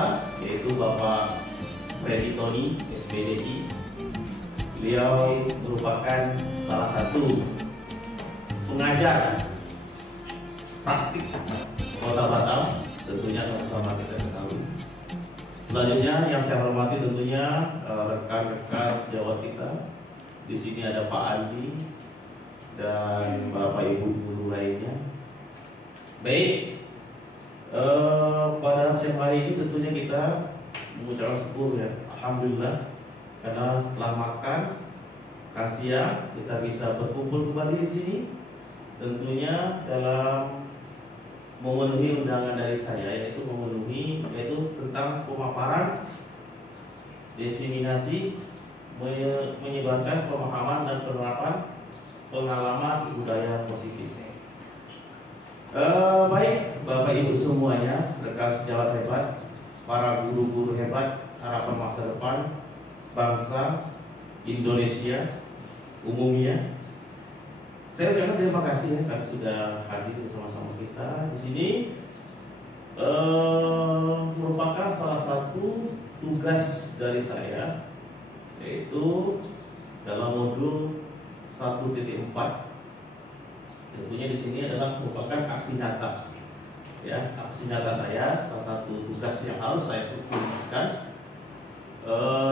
kita, yaitu Bapak Freddy Tony, SPDI. Beliau merupakan salah satu pengajar praktik Kota Batam, tentunya sama-sama kita ketahui. Selanjutnya yang saya hormati tentunya rekan-rekan sejawat kita. Di sini ada Pak Andi dan Bapak Ibu guru lainnya. Baik, pada siang hari ini tentunya kita mengucapkan syukur ya, alhamdulillah, karena setelah makan siang kita bisa berkumpul kembali di sini. Tentunya dalam memenuhi undangan dari saya, yaitu tentang pemaparan diseminasi menyebarkan pemahaman dan penerapan pengalaman budaya positif. Baik Bapak Ibu semuanya, rekan sejawat hebat, para guru-guru hebat, harapan masa depan bangsa Indonesia umumnya. Saya ucapkan terima kasih ya karena sudah hadir bersama-sama kita di sini. Merupakan salah satu tugas dari saya, yaitu dalam modul 1.4. Tentunya di sini adalah merupakan aksi nyata. Ya, aksi nyata saya, salah satu tugas yang harus saya tuntaskan,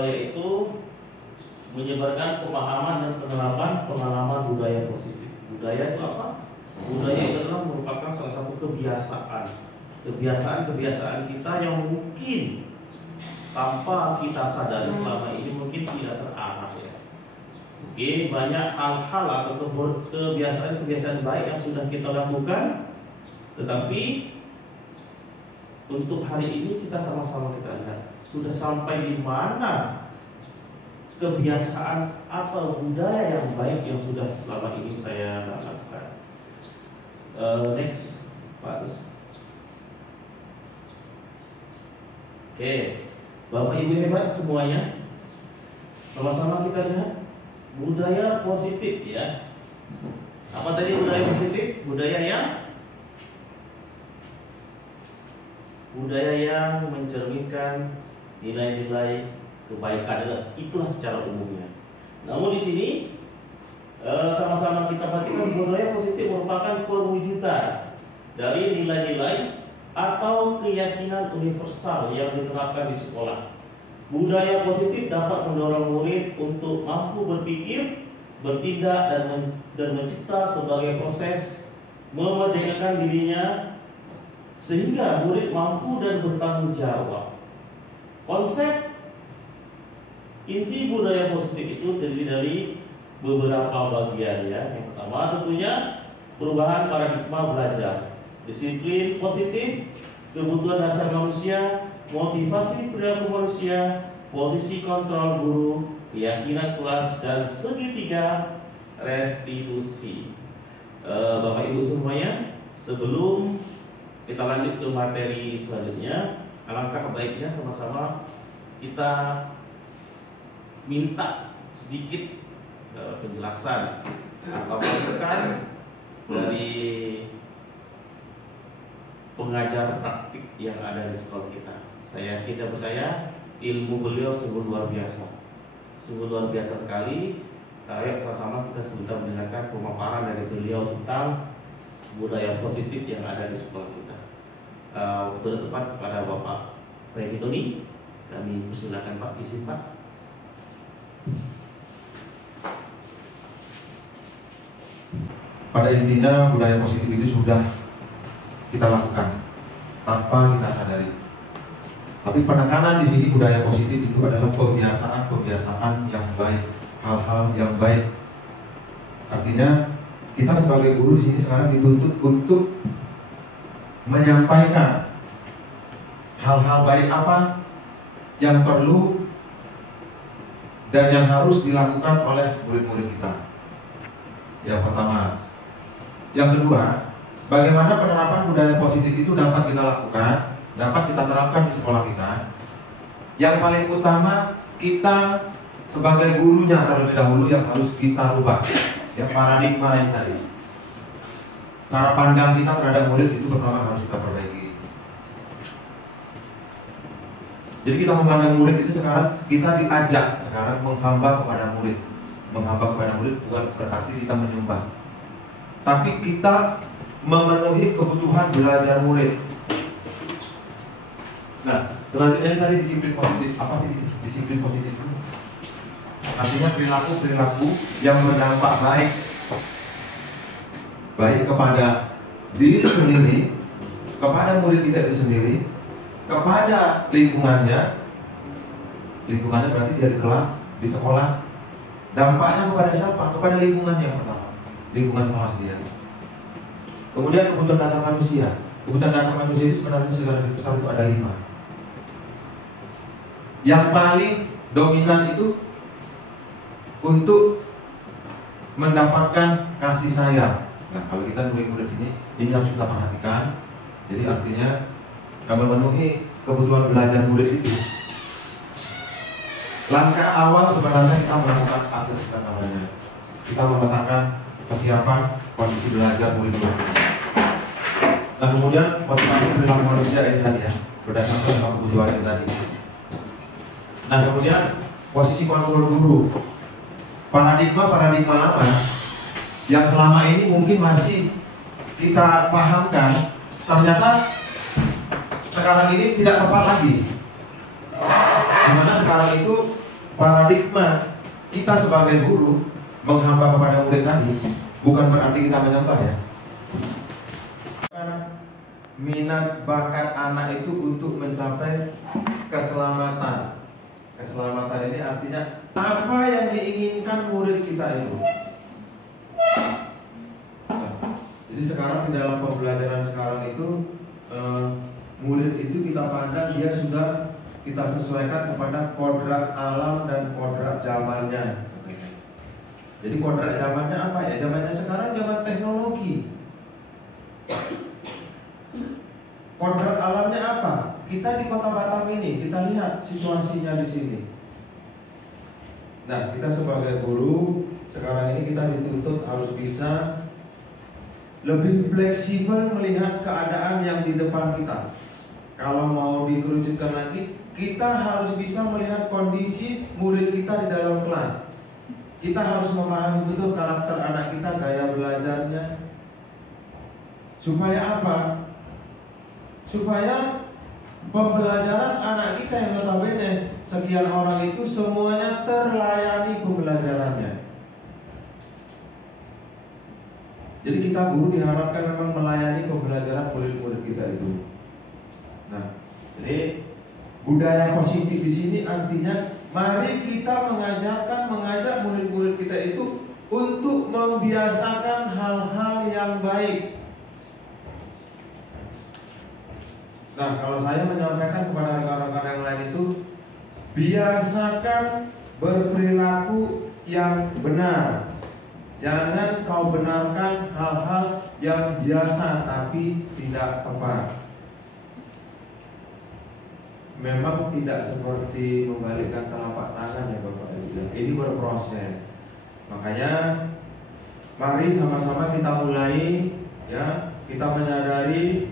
yaitu menyebarkan pemahaman dan penerapan pengalaman budaya positif. Budaya itu apa? Budaya itu adalah merupakan salah satu kebiasaan kita yang mungkin tanpa kita sadari selama ini mungkin tidak terarah ya. Mungkin banyak hal-hal atau kebiasaan baik yang sudah kita lakukan, tetapi untuk hari ini kita sama-sama kita lihat sudah sampai di mana kebiasaan atau budaya yang baik yang sudah selama ini saya lakukan. Next, Pak. Oke, Bapak Ibu hebat semuanya, sama-sama kita lihat budaya positif ya. Apa tadi budaya positif? Budaya yang mencerminkan nilai-nilai kebaikan, itulah secara umumnya. Namun di sini sama-sama kita perhatikan budaya positif merupakan perwujudan dari nilai-nilai atau keyakinan universal yang diterapkan di sekolah. Budaya positif dapat mendorong murid untuk mampu berpikir, bertindak dan mencipta sebagai proses memerdekakan dirinya sehingga murid mampu dan bertanggung jawab. Konsep inti budaya positif itu terdiri dari beberapa bagian ya. Yang pertama tentunya perubahan paradigma belajar, disiplin positif, kebutuhan dasar manusia, motivasi perilaku manusia, posisi kontrol guru, keyakinan kelas, dan segitiga restitusi. Bapak Ibu semuanya, sebelum kita lanjut ke materi selanjutnya, alangkah baiknya sama-sama kita minta sedikit penjelasan atau masukan dari pengajar praktik yang ada di sekolah kita. Saya tidak percaya ilmu beliau sungguh luar biasa, sekali. Ayo sama-sama kita sebentar mendengarkan pemaparan dari beliau tentang budaya positif yang ada di sekolah kita. Waktu tepat kepada Bapak Freddy Tony, kami persilakan Pak, izin Pak. Pada intinya budaya positif itu sudah kita lakukan tanpa kita sadari. Tapi penekanan di sini budaya positif itu adalah kebiasaan yang baik, hal-hal yang baik. Artinya kita sebagai guru di sini sekarang dituntut untuk menyampaikan hal-hal baik apa yang perlu dan yang harus dilakukan oleh murid-murid kita. Yang pertama. Yang kedua, bagaimana penerapan budaya positif itu dapat kita lakukan, dapat kita terapkan di sekolah kita. Yang paling utama, kita sebagai gurunya terlebih dahulu yang harus kita rubah. Ya, paradigma ini tadi. Cara pandang kita terhadap murid itu pertama harus kita perbaiki. Jadi kita memandang murid itu sekarang, kita diajak sekarang menghamba kepada murid. Menghamba kepada murid bukan berarti kita menyembah, tapi kita memenuhi kebutuhan belajar murid. Nah, selanjutnya tadi disiplin positif. Apa sih disiplin positif itu? Artinya perilaku-perilaku yang berdampak baik kepada diri sendiri, kepada murid kita itu sendiri, kepada lingkungannya. Lingkungannya berarti dia di kelas, di sekolah. Dampaknya kepada siapa? Kepada lingkungan yang pertama, lingkungan kelas dia. Kemudian kebutuhan dasar manusia. Kebutuhan dasar manusia itu sebenarnya secara besar itu ada 5. Yang paling dominan itu untuk mendapatkan kasih sayang. Nah, kalau kita murid-murid ini harus kita perhatikan. Jadi artinya memenuhi kebutuhan belajar murid itu. Langkah awal sebenarnya kita melakukan asesmen namanya. Kita memetakan kesiapan kondisi belajar murid-murid. Nah, kemudian motivasi perilaku manusia ini tadi ya, berdasarkan dengan kebutuhan ini tadi. Nah, kemudian posisi kontrol guru. Paradigma lama yang selama ini mungkin masih kita pahamkan, ternyata sekarang ini tidak tepat lagi. Dimana sekarang itu paradigma kita sebagai guru menghamba kepada murid tadi bukan berarti kita menyembah ya. Minat bakat anak itu untuk mencapai keselamatan. Keselamatan ini artinya apa yang diinginkan murid kita itu. Jadi sekarang di dalam pembelajaran sekarang itu murid itu kita pandang dia sudah kita sesuaikan kepada kodrat alam dan kodrat zamannya. Jadi kodrat zamannya apa ya? Zamannya sekarang zaman teknologi. Kodrat alamnya apa? Kita di Kota Batam ini, kita lihat situasinya di sini. Nah, kita sebagai guru sekarang ini kita dituntut harus bisa lebih fleksibel melihat keadaan yang di depan kita. Kalau mau dikerucutkan lagi, kita harus bisa melihat kondisi murid kita di dalam kelas. Kita harus memahami betul karakter anak kita, gaya belajarnya. Supaya apa? Supaya pembelajaran anak kita yang notabene sekian orang itu semuanya terlayani pembelajarannya. Jadi kita guru diharapkan memang melayani pembelajaran murid-murid kita itu. Nah, jadi budaya positif di sini artinya mari kita mengajak murid-murid kita itu untuk membiasakan hal-hal yang baik. Nah, kalau saya menyampaikan kepada rekan-rekan yang lain itu, biasakan berperilaku yang benar. Jangan kau benarkan hal-hal yang biasa tapi tidak tepat. Memang tidak seperti membalikkan telapak tangan ya Bapak Ibu. Ini berproses. Makanya mari sama-sama kita mulai ya, kita menyadari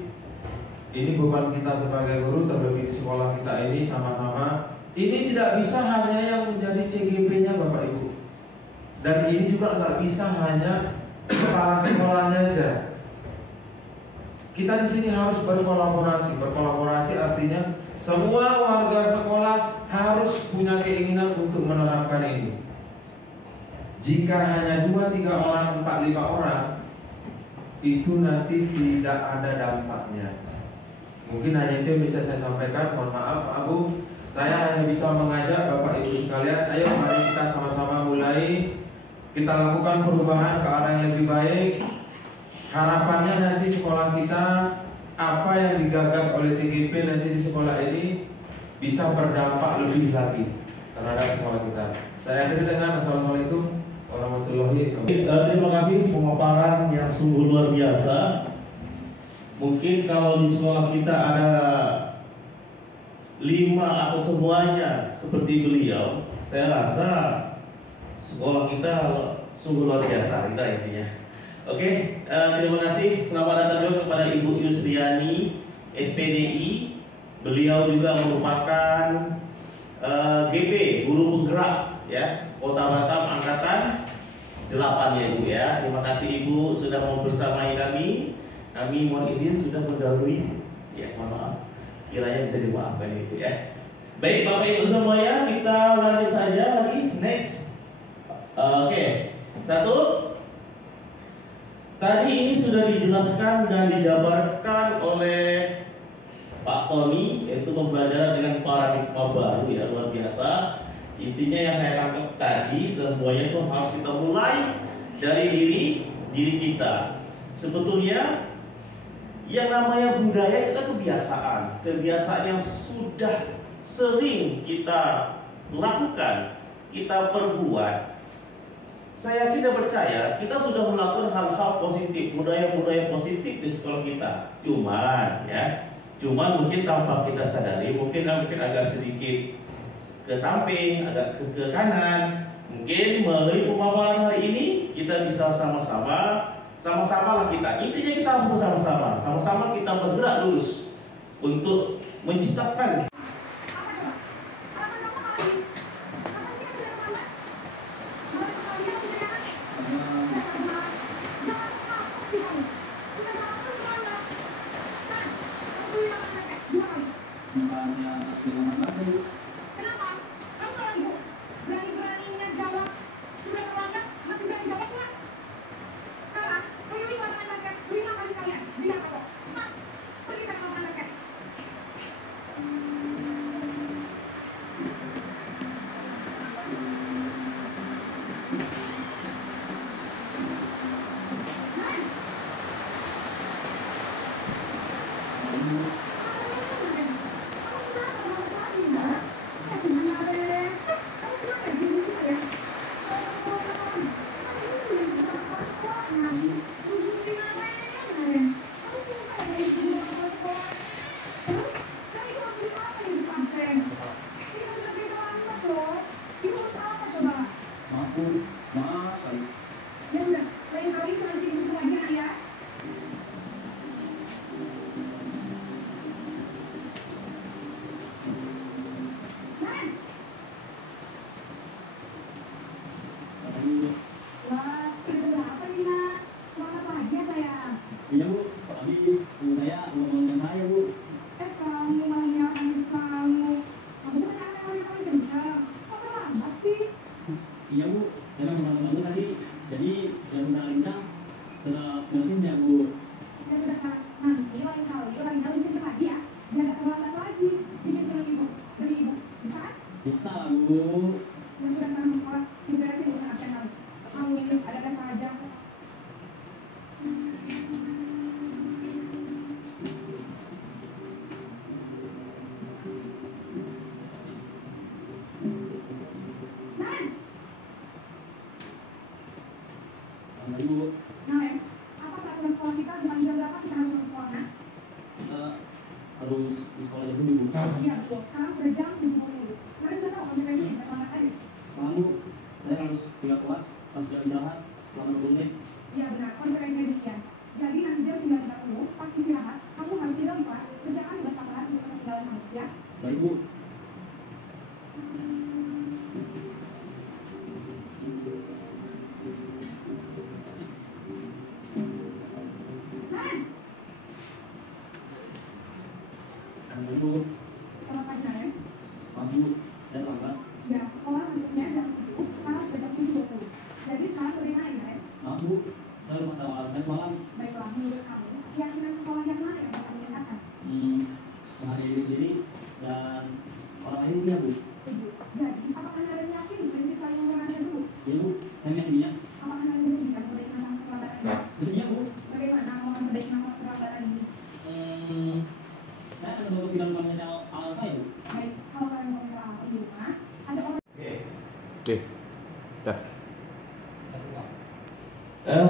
ini beban kita sebagai guru, terlebih di sekolah kita ini sama-sama. Ini tidak bisa hanya yang menjadi CGP-nya Bapak Ibu. Dan ini juga nggak bisa hanya kepala sekolahnya aja. Kita di sini harus berkolaborasi. Berkolaborasi artinya semua warga sekolah harus punya keinginan untuk menerapkan ini. Jika hanya 2-3 orang, 4-5 orang, itu nanti tidak ada dampaknya. Mungkin hanya itu yang bisa saya sampaikan. Mohon maaf Pak Abu, saya hanya bisa mengajak Bapak Ibu sekalian, ayo mari kita sama-sama mulai. Kita lakukan perubahan ke arah yang lebih baik. Harapannya nanti sekolah kita, apa yang digagas oleh CGP nanti di sekolah ini bisa berdampak lebih lagi terhadap sekolah kita. Saya akhiri dengan Assalamualaikum warahmatullahi wabarakatuh. Terima kasih pemaparan yang sungguh luar biasa. Mungkin kalau di sekolah kita ada 5 atau semuanya seperti beliau, saya rasa sekolah kita sungguh luar biasa kita intinya. Oke, terima kasih. Selamat datang juga kepada Ibu Yusriani, SPDI Beliau juga merupakan GP, guru penggerak ya, Kota Batam angkatan 8 ya Ibu ya. Terima kasih Ibu sudah mau bersamai kami. Kami mohon izin sudah mendahului. Ya, mohon maaf. Kiranya bisa dimaafkan itu ya. Baik Bapak Ibu semuanya, kita lanjut saja lagi. Next. Oke. Satu. Tadi ini sudah dijelaskan dan dijabarkan oleh Pak Tony, yaitu pembelajaran dengan paradigma baru ya, luar biasa. Intinya yang saya tangkap tadi semuanya itu harus kita mulai dari diri kita. Sebetulnya yang namanya budaya itu kan kebiasaan yang sudah sering kita lakukan, kita perbuat. Saya tidak percaya kita sudah melakukan hal-hal positif, budaya-budaya positif di sekolah kita. Cuman mungkin tanpa kita sadari, mungkin agak sedikit ke samping, agak ke kanan. Mungkin melalui pemaparan hari ini kita bisa sama-sama lah kita. Intinya kita harus sama-sama kita bergerak lurus untuk menciptakan.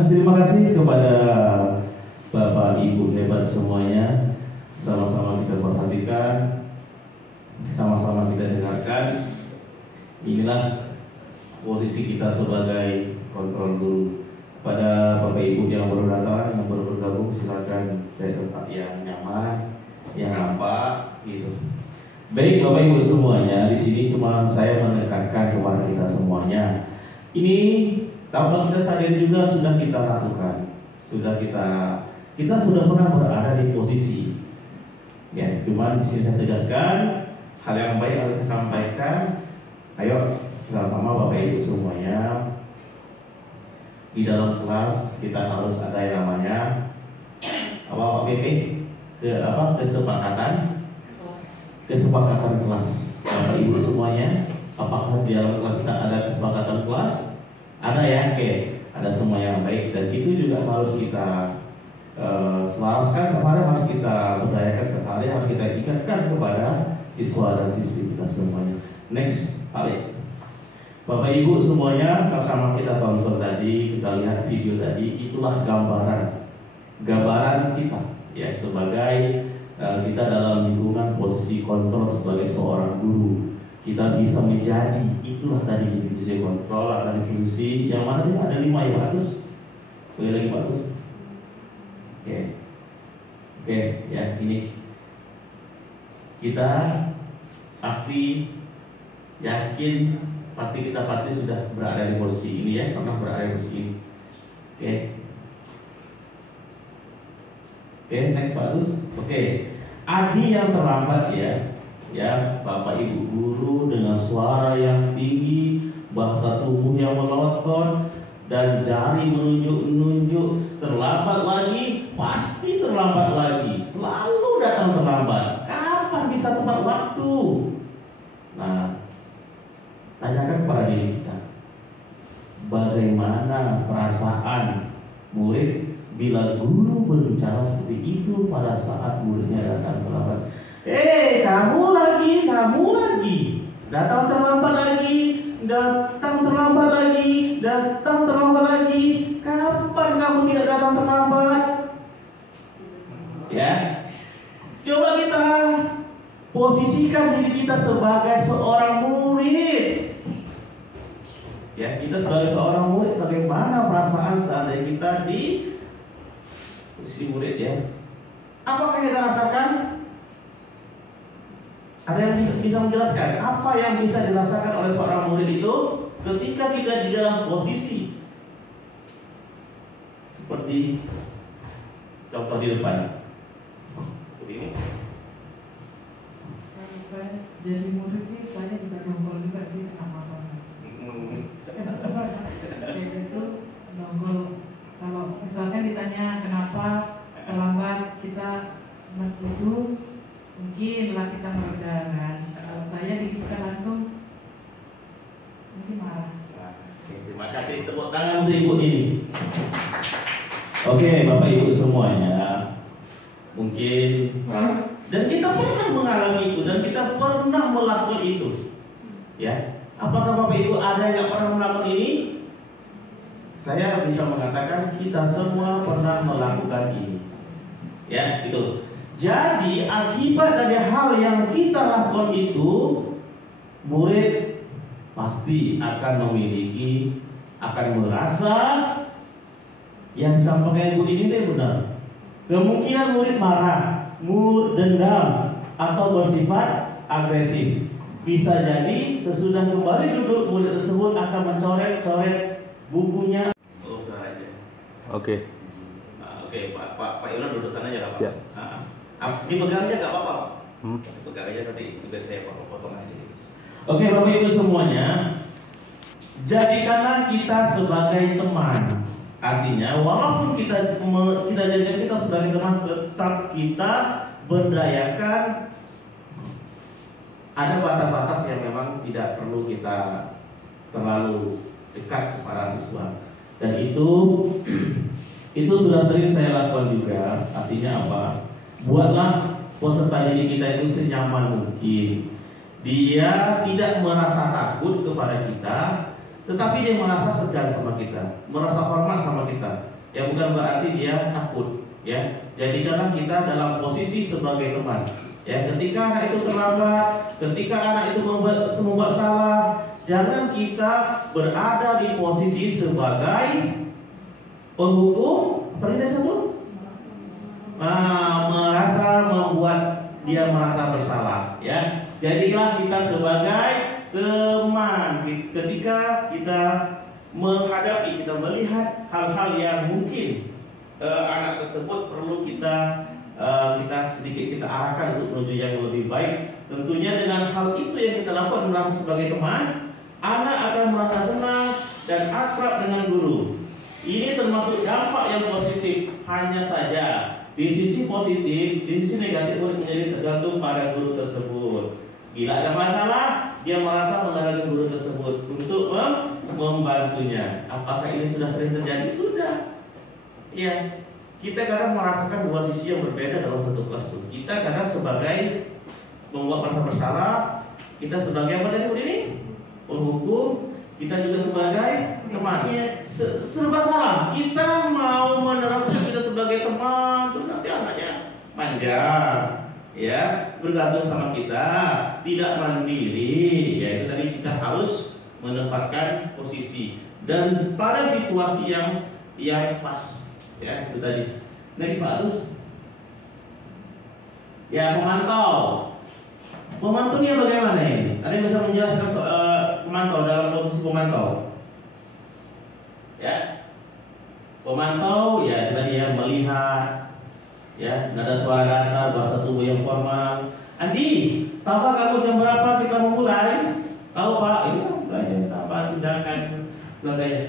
Terima kasih kepada Bapak Ibu hebat semuanya. Sama-sama kita perhatikan, sama-sama kita dengarkan. Inilah posisi kita sebagai kontrol dulu. Pada Bapak Ibu yang baru datang, yang baru bergabung, silakan cari tempat yang nyaman, yang nampak gitu. Baik Bapak Ibu semuanya, di sini cuma saya menekankan kepada kita semuanya. Ini tanpa kita sadari juga sudah kita lakukan, kita sudah pernah berada di posisi. Ya, cuma di sini saya tegaskan hal yang baik harus saya sampaikan. Ayo sama-sama Bapak Ibu semuanya, di dalam kelas kita harus ada yang namanya apa Pak BP? Kesepakatan kelas. Bapak Ibu semuanya, apakah di dalam kelas kita ada kesepakatan kelas? Ada ya, oke. Ada semua yang baik, dan itu juga harus kita selaraskan kepada, harus kita berdayakan sekali, harus kita ikatkan kepada siswa dan siswi kita semuanya. Next, balik. Bapak Ibu semuanya, sama-sama kita tonton tadi, kita lihat video tadi, itulah gambaran kita ya sebagai kita dalam lingkungan posisi kontrol sebagai seorang guru. Kita bisa menjadi, itulah tadi divisi kontrol atau divisi yang mana dia ada 5 ya Pak Agus? Boleh lagi Pak Agus? Oke, ya ini kita pasti yakin, kita pasti sudah berada di posisi ini ya, pernah berada di posisi ini. Oke, next Pak Agus. Oke, Adi yang terlambat ya Bapak Ibu guru dengan suara yang tinggi, bahasa tubuh yang melotot, dan jari menunjuk-nunjuk, terlambat lagi, pasti terlambat lagi, selalu datang terlambat. Kapan bisa tepat waktu? Nah, tanyakan pada diri kita, bagaimana perasaan murid bila guru berbicara seperti itu pada saat muridnya datang terlambat? Kamu lagi, datang terlambat lagi. Kapan kamu tidak datang terlambat? Ya, coba kita posisikan diri kita sebagai seorang murid. Ya, kita sebagai seorang murid, bagaimana perasaan seandainya kita di posisi murid ya? Apakah kita rasakan? Ada yang bisa menjelaskan apa yang bisa dirasakan oleh seorang murid itu ketika kita di dalam posisi seperti contoh di depan seperti ini? Saya jadi murid sih, saya juga nongol juga sih apa-apa. Itu nongol. Kalau misalkan ditanya kenapa terlambat, kita setuju, mungkinlah kita mereda kan. Kalau saya dikita langsung, mungkin marah. Terima kasih, tepuk tangan untuk ibu ini. Oke, Bapak Ibu semuanya, mungkin dan kita pernah mengalami itu dan kita pernah melakukan itu. Ya, apakah Bapak Ibu ada yang pernah melakukan ini? Saya bisa mengatakan kita semua pernah melakukan ini. Ya, itu. Jadi akibat dari hal yang kita lakukan itu, murid pasti akan merasa yang disampaikan ibu ini benar. Kemungkinan murid marah, dendam, atau bersifat agresif. Bisa jadi sesudah kembali duduk, murid tersebut akan mencoret-coret bukunya. Oke. Oke, Pak Yonan duduk sana aja, Pak. Siap. Dipegangnya nggak apa-apa. Pegang aja, nanti juga saya potong aja. Oke, Bapak Ibu semuanya, jadikanlah kita sebagai teman. Artinya, walaupun kita jadikan kita sebagai teman, tetap kita berdayakan. Ada batas-batas yang memang tidak perlu kita terlalu dekat kepada siswa. Dan itu sudah sering saya lakukan juga. Artinya apa? Buatlah peserta didik kita itu senyaman mungkin. Dia tidak merasa takut kepada kita, tetapi dia merasa segan sama kita, merasa hormat sama kita. Ya, bukan berarti dia takut. Ya, jadikanlah kita dalam posisi sebagai teman. Ya, ketika anak itu terlambat, ketika anak itu membuat salah, jangan kita berada di posisi sebagai penghukum. Perintah satu? merasa membuat dia merasa bersalah, ya. Jadilah kita sebagai teman ketika kita menghadapi, kita melihat hal-hal yang mungkin anak tersebut perlu kita sedikit kita arahkan untuk menuju yang lebih baik. Tentunya dengan hal itu yang kita lakukan, merasa sebagai teman, anak akan merasa senang dan akrab dengan guru. Ini termasuk dampak yang positif. Hanya saja di sisi positif, di sisi negatif menjadi tergantung pada guru tersebut. Bila ada masalah, dia merasa mengandalkan guru tersebut untuk membantunya. Apakah ini sudah sering terjadi? Sudah. Ya, kita kadang merasakan dua sisi yang berbeda dalam satu kelas itu. Kita kadang sebagai membuat merasa bersalah, kita sebagai apa tadi ini? Penghukum, kita juga sebagai teman. Serba salah. Kita mau menerapkan kita sebagai teman, terus nanti anaknya manja, ya, bergantung sama kita, tidak mandiri. Ya, itu tadi kita harus menempatkan posisi dan pada situasi yang pas. Ya, itu tadi. Next Pak Agus. Ya, pemantau. Pemantaunya bagaimana ini? Ada yang bisa menjelaskan pemantau dalam posisi pemantau? Ya, pemantau ya tadi ya, melihat, ya, nada suara datar, bahasa tubuh yang formal. Andi, tahukah kamu jam berapa kita memulai? Tahu Pak? Ini belajar apa tindakan sebagainya.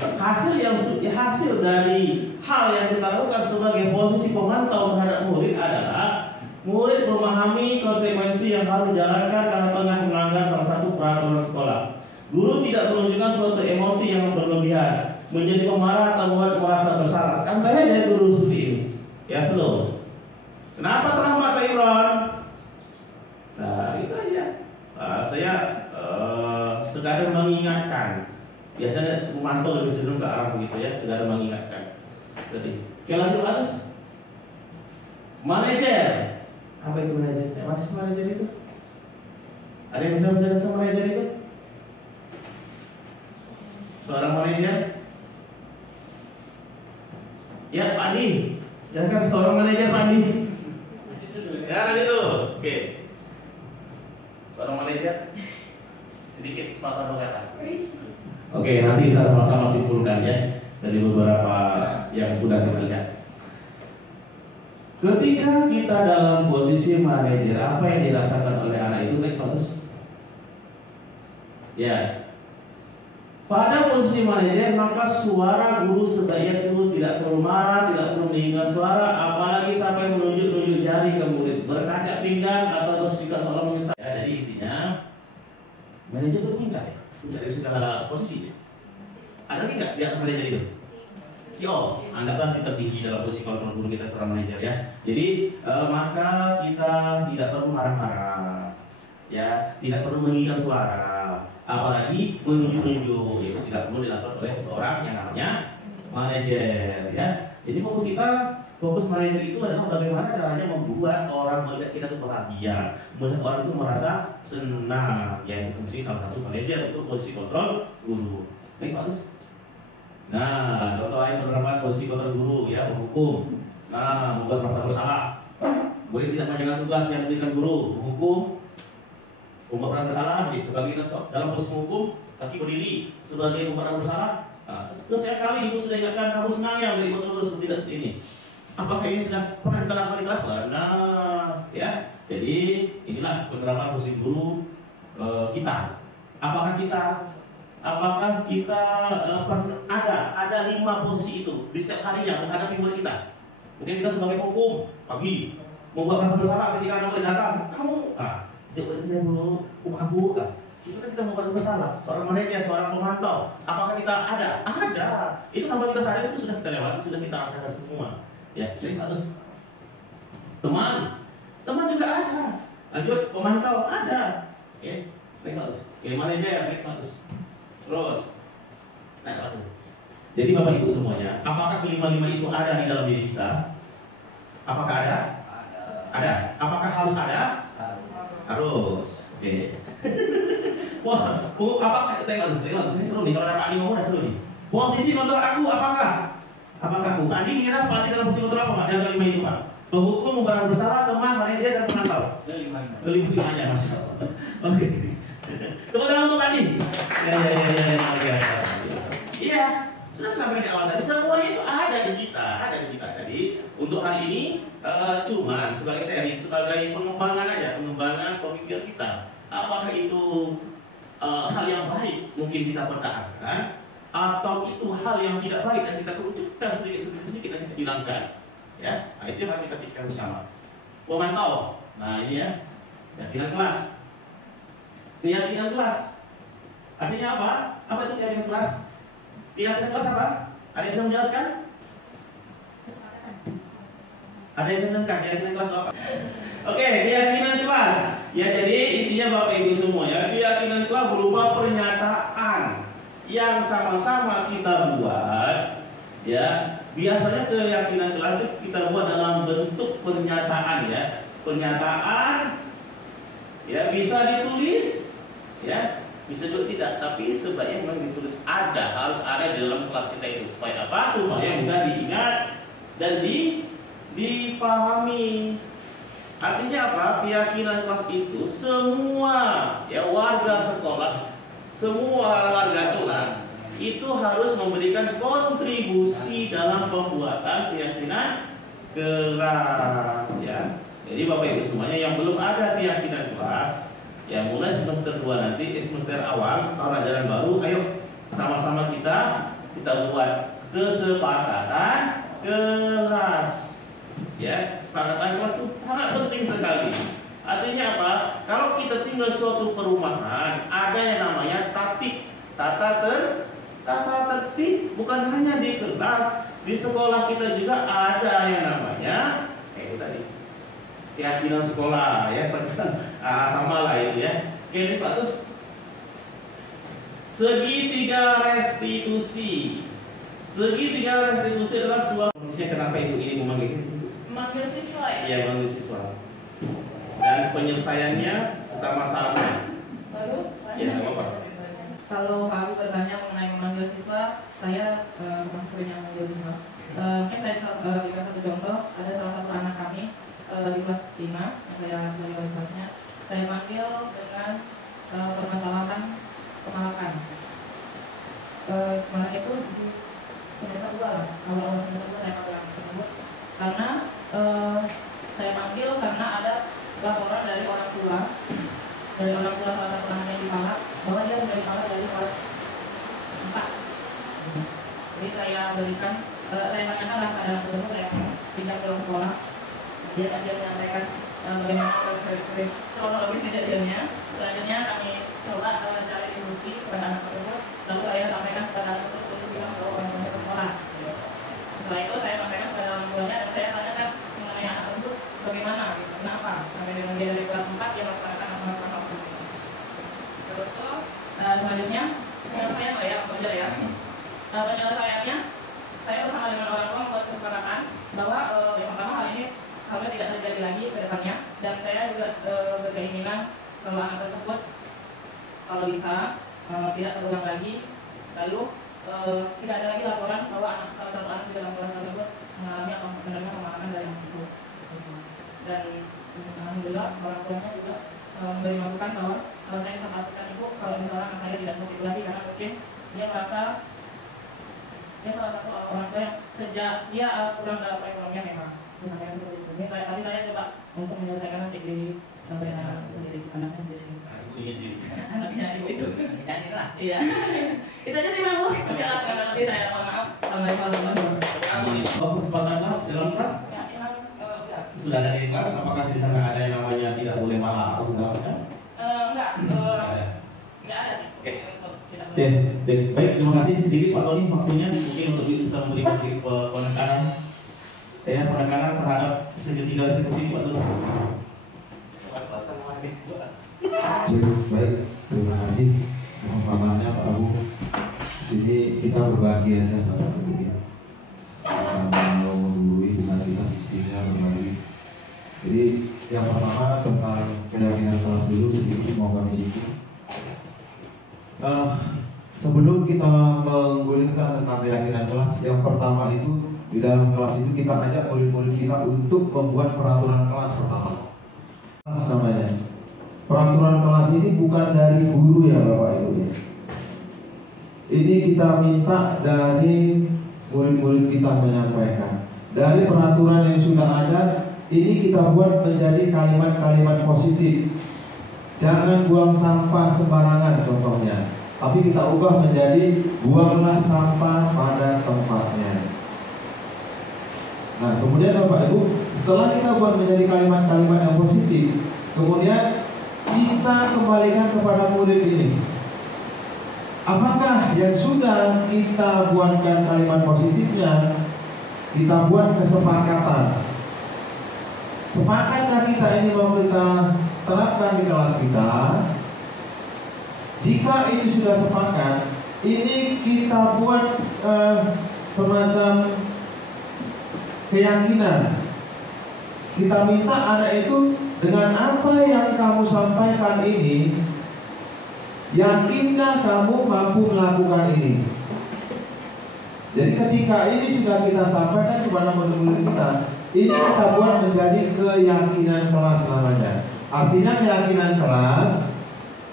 Hasil dari hal yang kita lakukan sebagai posisi pemantau terhadap murid adalah murid memahami konsekuensi yang harus dijalankan karena tengah melanggar salah satu peraturan sekolah. Guru tidak menunjukkan suatu emosi yang berlebihan, menjadi pemarah atau membuat merasa bersalah. Santai aja guru seperti ini. Ya, slow. Kenapa terlambat Pak Imron? Nah, itu aja. Saya sekadar mengingatkan. Biasanya memantau lebih cenderung ke arah begitu ya, sekadar mengingatkan. Jadi, oke, lanjut atas. Manajer. Apa itu manajer? Apa sih manajer itu? Ada yang bisa menjelaskan manajer itu? Seorang manajer? Ya, Pak Andi. Jelaskan seorang manajer, Pak Andi. Ya, lanjut dulu. Oke. Seorang manajer. Sedikit sepatah kata. Oke, nanti kita sama-sama simpulkan ya dari beberapa yang sudah kita lihat. Ketika kita dalam posisi manajer, apa yang dirasakan oleh anak itu? Next, bagus. Ya, pada posisi manajer maka suara guru sebaiknya terus, tidak perlu marah, tidak perlu meninggikan suara, apalagi sampai menunjuk-nunjuk jari ke murid, berkaca pinggang atau bersikap seolah menyesal. Ya, jadi intinya manajer itu puncak ya, puncak dari segala posisi. Ada lagi nggak di atas manajer itu? CEO, Anda berarti tertinggi dalam posisi kontrol guru kita seorang manajer ya. Jadi maka kita tidak perlu marah-marah, ya, tidak perlu meninggikan suara, apalagi menunjuk-nunjuk. Itu tidak perlu dilakukan oleh seorang yang namanya manajer ya. Jadi fokus manajer itu adalah bagaimana caranya membuat orang melihat kita itu bahagia, melihat orang itu merasa senang. Ya, itu fungsi salah satu manajer untuk posisi kontrol guru. Next, bagus. Nah, contoh lain penerapan posisi kontrol guru ya, menghukum. Nah, membuat merasa bersalah. Boleh tidak menjalankan tugas yang diberikan guru, menghukum, membuat merasa bersalah. Jadi sebagai kita dalam posisi menghukum, kaki berdiri sebagai membuat merasa bersalah. Nah, kesekian kali ibu sudah ingatkan kamu senang ya beli betul seperti ini. Apakah ini sudah pernah kita lakukan di kelas? Nah, ya. Jadi inilah penerapan posisi guru kita. Apakah kita ada 5 posisi itu di setiap harinya menghadapi murid kita? Mungkin kita sebagai hukum pagi membuat merasa bersalah ketika anak murid datang. Kamu, dia dulu, aku, itu kan kita membuat bersalah. Seorang manajer, seorang pemantau. Apakah kita ada? Ada. Itu kalau kita sadar itu sudah kita lewati, sudah kita rasakan semua. Ya, jadi status teman juga ada. Lanjut, pemantau ada. Oke, next status. Oke, manajer, next status. Terus, nah, jadi Bapak Ibu semuanya, apakah kelima-lima itu ada di dalam diri kita? Apakah ada? Ada. Apakah harus ada? Harus. Oke. Wah, apa? Tengok sini seru nih. Kalau ada Pak Andi ngomong, seru nih. Posisi kontrol aku apakah? Apakah aku? Andi mengira Pak Andi dalam posisi kontrol apa Pak? Di antara 5 itu Pak? Penghukum, barang bersalah, teman, manajer, dan pemantau. Kelima-limanya, Masya Allah. Oke. Tepuk tangan untuk Adi. Ya. Iya, sudah sampai di awal tadi. Semuanya itu ada di kita, Jadi untuk hari ini cuma sebagai sharing, sebagai pengembangan aja, pengembangan pemikiran kita. Apakah itu hal yang baik mungkin kita pertahankan, atau itu hal yang tidak baik dan kita kerucutkan sedikit dan kita hilangkan. Ya, nah, itu yang kita pikirkan bersama. Pemantau. Nah ini ya, keyakinan kelas. Keyakinan kelas. Artinya apa? Apa itu keyakinan kelas? Keyakinan kelas apa? Ada yang bisa menjelaskan? Ada yang menjelaskan keyakinan kelas apa? Oke, keyakinan kelas. Ya, jadi intinya Bapak Ibu semua ya, keyakinan kelas berupa pernyataan yang sama-sama kita buat. Ya, biasanya keyakinan kelas itu kita buat dalam bentuk pernyataan ya. Pernyataan ya bisa ditulis ya, bisa juga tidak, tapi sebaiknya memang ditulis, harus ada di dalam kelas kita itu supaya apa? Supaya mudah diingat dan dipahami. Artinya apa? Keyakinan kelas itu semua ya warga sekolah, semua warga kelas itu harus memberikan kontribusi dalam pembuatan keyakinan kelas ya. Jadi Bapak Ibu semuanya yang belum ada keyakinan kelas, ya mulai semester 2 nanti, semester awal tahun ajaran baru, ayo sama-sama kita buat kesepakatan kelas. Ya, kesepakatan kelas itu sangat penting sekali. Artinya apa? Kalau kita tinggal suatu perumahan, ada yang namanya tatip, tata tertib, bukan hanya di kelas, di sekolah kita juga ada yang namanya itu tadi keyakinan sekolah ya, sama lah itu ya. Oke, ini status segitiga restitusi. Segitiga restitusi adalah suatu kondisinya. Kenapa ibu ini memanggil siswa ya? Iya, memanggil siswa. Dan penyelesaiannya tentang masalahnya. Lalu? Ya, apa? Kalau aku bertanya mengenai memanggil siswa, saya masih sering yang memanggil siswa. Mungkin saya berikan satu contoh. Ada salah satu anak kami di kelas 5, saya sebagai wali kelasnya, saya panggil dengan permasalahan penolakan. Kemarin itu di semester 2 lah, awal-awal semester 2 saya panggil anak tersebut karena saya panggil karena ada laporan dari orang tua salah satu anak yang dipalak bahwa dia sudah dipalak dari kelas 4. Jadi saya berikan, saya tanyakanlah pada anak tersebut, saya pindah ke sekolah. Dia menyampaikan bagaimana kronologis kejadiannya. Selanjutnya kami coba cari diskusi kepada anak tersebut. Lalu saya sampaikan kepada anak tersebut untuk bilang bahwa orang tuanya ke sekolah. Setelah itu saya sampaikan kepada orang tuanya dan saya tanyakan mengenai anak tersebut bagaimana, gitu, kenapa sampai dengan dia dari kelas 4 dia melaksanakan apa-apa. Terus selanjutnya penyelesaian lah ya, langsung aja ya. Penyelesaiannya saya bersama dengan orang tua membuat kesepakatan bahwa yang pertama hal ini semoga tidak terjadi lagi ke depannya, dan saya juga berkeinginan kalau anak tersebut kalau bisa tidak terulang lagi, lalu tidak ada lagi laporan bahwa salah satu anak di dalam kelas tersebut mengalami atau menerima pemahaman dari yang itu. Dan alhamdulillah orang tuanya juga memberi masukan bahwa kalau saya bisa pastikan ibu kalau misalnya anak saya tidak seperti itu lagi, karena mungkin dia merasa dia salah satu orang tua yang sejak dia kurang dalam perekonomian memang misalnya seperti itu. Tapi saya coba untuk menyelesaikan nanti di anak sendiri, anaknya sendiri. Anaknya ibu itu. Iya. Itu aja sih Bang. Nanti saya mohon maaf. Assalamualaikum. Kesempatan kelas dalam kelas sudah ada di kelas. Apakah di sana ada yang namanya tidak boleh malah atau segala macam? Enggak. Enggak ada sih. Oke. Baik, terima kasih sedikit Pak Tony waktunya mungkin untuk bisa memberikan penekanan terhadap segitiga restitusi Pak Tony. Baik, terima kasih pemahamannya Pak Abu. Jadi kita berbagi aja Pak Abu ya. Mau mendului dengan kita istinya berbagi. Jadi yang pertama tentang keyakinan kelas dulu sedikit mau kami singgung. Sebelum kita menggulirkan tentang keyakinan kelas, yang pertama itu Di dalam kelas itu kita ajak murid-murid kita untuk membuat peraturan kelas pertama. Namanya. Peraturan kelas ini bukan dari guru ya Bapak Ibu ya. Ini kita minta dari murid-murid kita menyampaikan. Dari peraturan yang sudah ada, ini kita buat menjadi kalimat-kalimat positif. Jangan buang sampah sembarangan contohnya. Tapi kita ubah menjadi buanglah sampah pada tempatnya. Nah, kemudian Bapak Ibu, setelah kita buat menjadi kalimat-kalimat yang positif, kemudian kita kembalikan kepada murid ini. Apakah yang sudah kita buatkan kalimat positifnya, kita buat kesepakatan? Sepakatkah kita ini mau kita terapkan di kelas kita? Jika itu sudah sepakat, ini kita buat semacam keyakinan. Kita minta anak itu dengan apa yang kamu sampaikan ini, yakinkah kamu mampu melakukan ini? Jadi ketika ini sudah kita sampaikan kepada murid-murid kita, ini kita buat menjadi keyakinan kelas namanya. Artinya keyakinan kelas,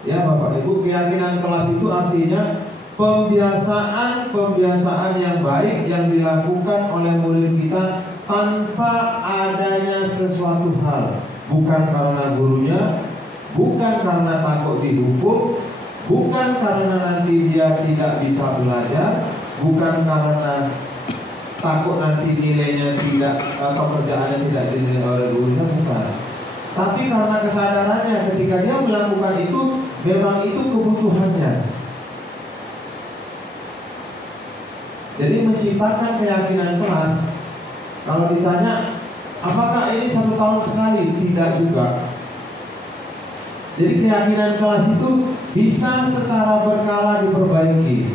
ya Bapak Ibu, keyakinan kelas itu artinya pembiasaan yang baik yang dilakukan oleh murid kita tanpa adanya sesuatu hal, bukan karena gurunya, bukan karena takut dihukum, bukan karena nanti dia tidak bisa belajar, bukan karena takut nanti nilainya tidak atau kerjaannya tidak dinilai oleh gurunya, bukan. Tapi karena kesadarannya ketika dia melakukan itu, memang itu kebutuhannya. Jadi menciptakan keyakinan kelas. Kalau ditanya, apakah ini 1 tahun sekali? Tidak juga. Jadi keyakinan kelas itu bisa secara berkala diperbaiki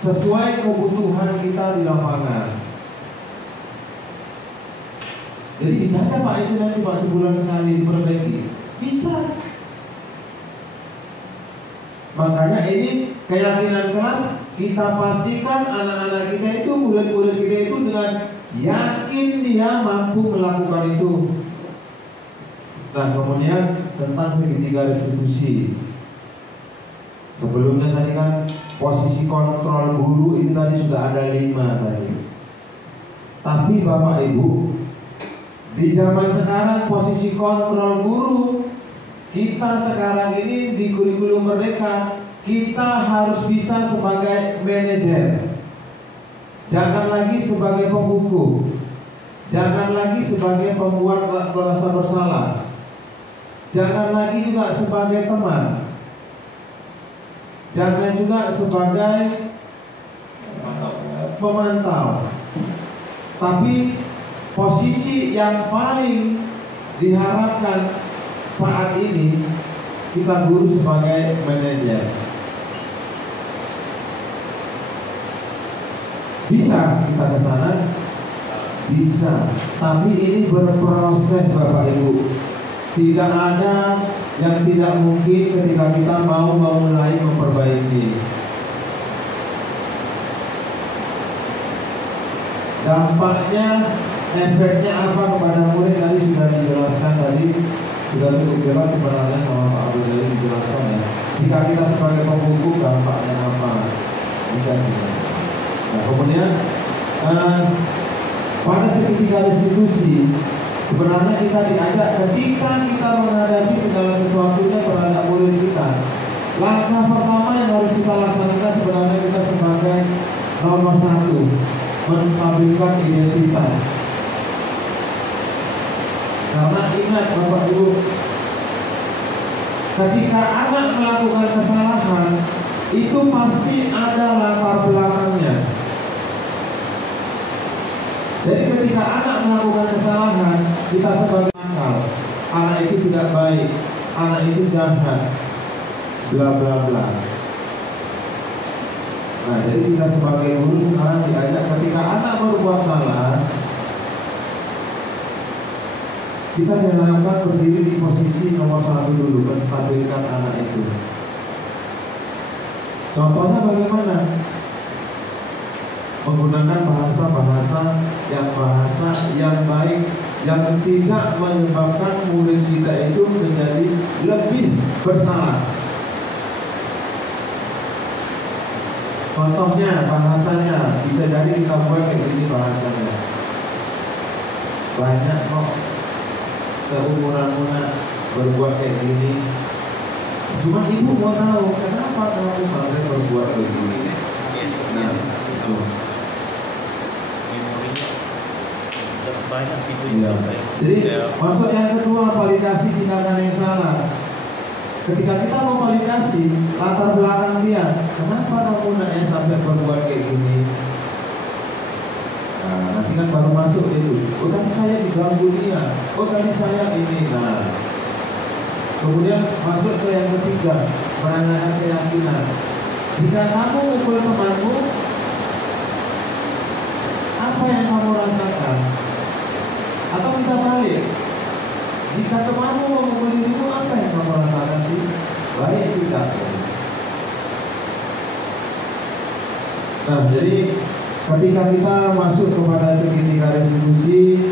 sesuai kebutuhan kita di lapangan. Jadi bisa aja Pak itu nanti Pak sebulan sekali diperbaiki. Bisa. Makanya ini keyakinan kelas, kita pastikan anak-anak kita itu, murid-murid kita itu dengan yakin dia mampu melakukan itu. Nah, kemudian tentang segitiga restitusi. Sebelumnya tadi kan posisi kontrol guru ini tadi sudah ada 5 tadi. Tapi Bapak Ibu, di zaman sekarang posisi kontrol guru, kita sekarang ini di kurikulum Merdeka, kita harus bisa sebagai manajer. Jangan lagi sebagai penghukum. Jangan lagi sebagai pembuat merasa bersalah. Jangan lagi juga sebagai teman. Jangan juga sebagai pemantau. Tapi posisi yang paling diharapkan saat ini, kita guru sebagai manajer. Bisa kita ke sana? Bisa. Tapi ini berproses Bapak Ibu. Tidak ada yang tidak mungkin ketika kita mau mulai memperbaiki. Dampaknya, efeknya apa kepada murid tadi sudah dijelaskan tadi, sudah cukup jelas sebenarnya sama Pak Abdul Jalil dijelaskan ya. Jika kita sebagai penghukum dampaknya apa? Nah, kemudian pada segitiga restitusi, sebenarnya kita diajak ketika kita menghadapi segala sesuatunya terhadap murid kita. Langkah pertama yang harus kita laksanakan sebenarnya kita sebagai nomor 1, menstabilkan identitas. Karena ingat Bapak Ibu, ketika anak melakukan kesalahan, itu pasti ada latar belakangnya. Jadi ketika anak melakukan kesalahan, kita sebagai akal, anak itu tidak baik, anak itu jahat, bla bla bla. Nah, jadi kita sebagai guru sekarang diajak ketika anak berbuat salah, kita diharapkan berdiri di posisi nomor 1 dulu, menstabilkan anak itu. Contohnya bagaimana? menggunakan bahasa yang baik, yang tidak menyebabkan murid kita itu menjadi lebih bersalah. Contohnya bahasanya bisa jadi kita buat kayak gini bahasanya. Banyak kok seumuran Muna berbuat kayak gini. Cuma ibu mau tahu kenapa kamu sampai berbuat begini. Nah, itu. Memorinya banyak itu. Iya. Jadi masuk yang kedua, validasi tindakan yang salah. Ketika kita mau validasi latar belakang dia, kenapa kamu yang sampai berbuat kayak gini? Nah, nanti kan baru masuk itu. Oh tadi saya diganggu dia. Oh tadi saya ini. Nah, kemudian masuk ke yang ketiga, menanyakan keyakinan. Jika kamu mukul temanmu, apa yang kamu rasakan? Atau kita balik, jika temanmu memukul dirimu, apa yang kamu rasakan sih? Baik tidak? Nah, jadi ketika kita masuk kepada segitiga restitusi,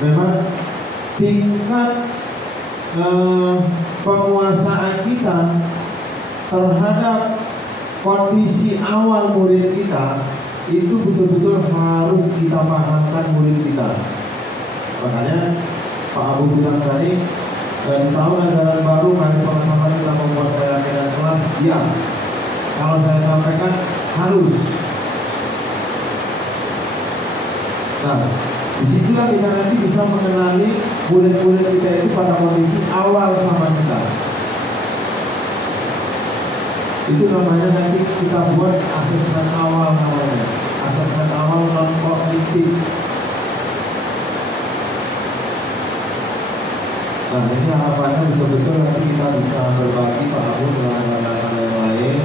memang tingkat penguasaan kita terhadap kondisi awal murid kita itu betul-betul harus kita pahamkan murid kita. Makanya Pak Abu bilang tadi, di tahun ajaran baru mari sama-sama kita membuat keyakinan kelas. Ya, kalau saya sampaikan harus. Nah, disitulah kita nanti bisa mengenali murid-murid kita itu pada kondisi awal sama kita. Itu namanya nanti kita buat asesmen awal namanya. Asesmen awal non kognitif. Nah, ini harapannya betul-betul nanti kita bisa berbagi Pak Abu dengan anak-anak yang lain.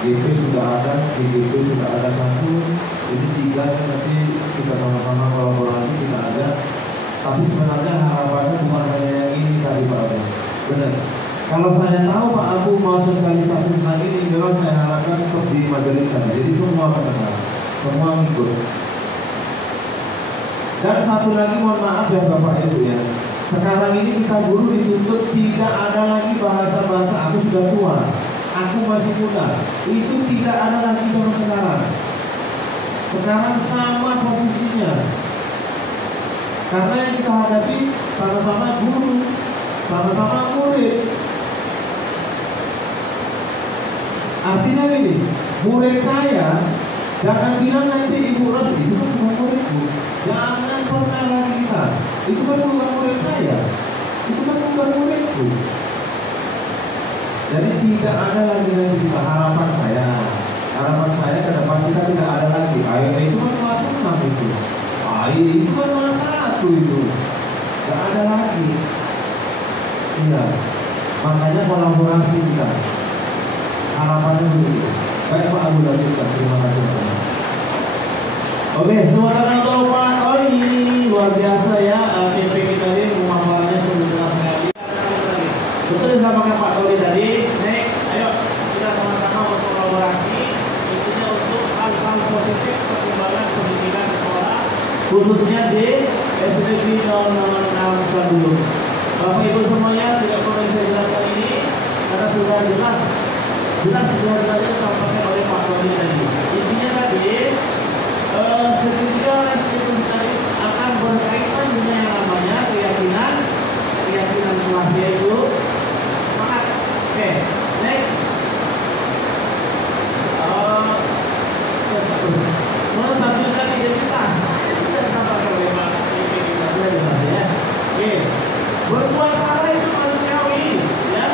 GP sudah ada, GP sudah ada satu. Ini tiga nanti kita sama-sama kolaborasi kita ada. Tapi sebenarnya harapannya bukan hanya yang ini tadi Pak Abu. Benar. Kalau saya tahu Pak Abu mau sosialisasi tentang ini, memang saya harapkan tetap di majelis tadi. Jadi semua pendengar, semua ikut. Dan satu lagi mohon maaf ya Bapak Ibu ya. Sekarang ini kita guru dituntut tidak ada lagi bahasa-bahasa aku sudah tua, aku masih muda. Itu tidak ada lagi zaman sekarang. Sekarang sama posisinya. Karena yang kita hadapi sama-sama guru, sama-sama murid. Artinya ini, murid saya jangan bilang nanti Ibu Ros itu kan cuma muridku. Jangan pernah lagi kita. Itu kan bukan murid saya. Itu kan bukan muridku. Jadi tidak ada lagi nanti kita. Harapan saya ke depan kita tidak ada lagi. Ayo itu kan kelas 6 itu. Ayo itu kan kelas 1 itu. Tidak ada lagi. Iya. Makanya kolaborasi kita. Harapannya begitu. Baik Pak Abu lanjutkan. Terima kasih Pak. Oke, semua tangan untuk Pak Tony. Luar biasa ya, TP kita ini pemahamannya sudah jelas sekali. Betul disampaikan Pak Tony tadi. Nek, ayo kita sama-sama berkolaborasi. Intinya untuk hal-hal positif perkembangan pendidikan sekolah, khususnya di SDG 006 Bandung. Bapak Ibu semuanya tidak perlu saya jelaskan ini karena sudah jelas disampaikan oleh Pak Tony tadi. Intinya tadi segitiga restitusi tadi akan berkaitan dengan yang namanya keyakinan kelasnya itu. Semangat. Oke, next. Selanjutnya identitas. Ini sudah disampaikan oleh Pak Tony kita sudah jelas ya. Oke, berbuat salah itu manusiawi, ya.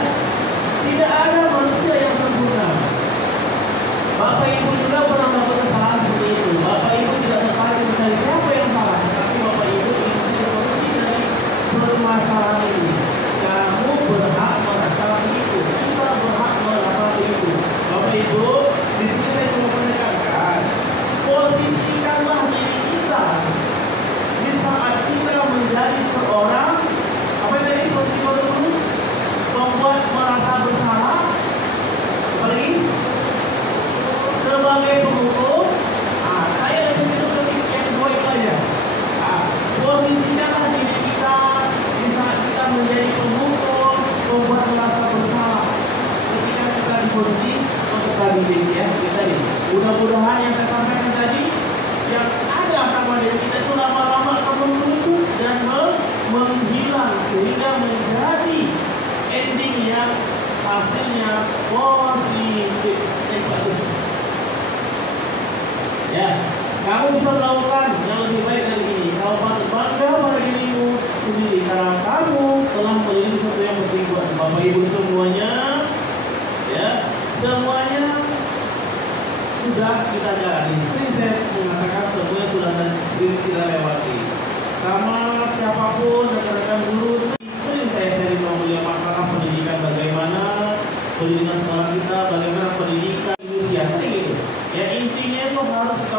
Tidak ada manusia yang sempurna. Bapak Ibu juga pernah melakukan kesalahan seperti itu. Bapak Ibu tidak tertarik mencari siapa yang salah, tapi Bapak Ibu ingin mencari solusi dari permasalahan ini. Kamu berhak merasa begitu. Kita berhak merasa begitu. Bapak Ibu, di sini saya mau menekankan, posisikanlah diri kita di saat kita menjadi seorang apa tadi posisi dulu membuat merasa bersalah. Apalagi sebagai pemukul kunci untuk bagi diri ya kita ini. Mudah-mudahan yang saya sampaikan tadi yang ada sama diri kita itu lama-lama akan mengerucut dan menghilang sehingga menjadi ending yang hasilnya positif. Ya, kamu bisa melakukan yang lebih baik dari ini. Kalau patut bangga pada dirimu sendiri karena kamu telah menjadi sesuatu yang penting buat Bapak Ibu semuanya. Ya, semuanya sudah kita jalani. Sering saya mengatakan semuanya sudah sering kita lewati. Sama siapapun rekan-rekan guru sering saya sharing sama beliau masalah pendidikan, bagaimana pendidikan sekolah kita, bagaimana pendidikan Indonesia, sering gitu. Ya intinya itu harus kita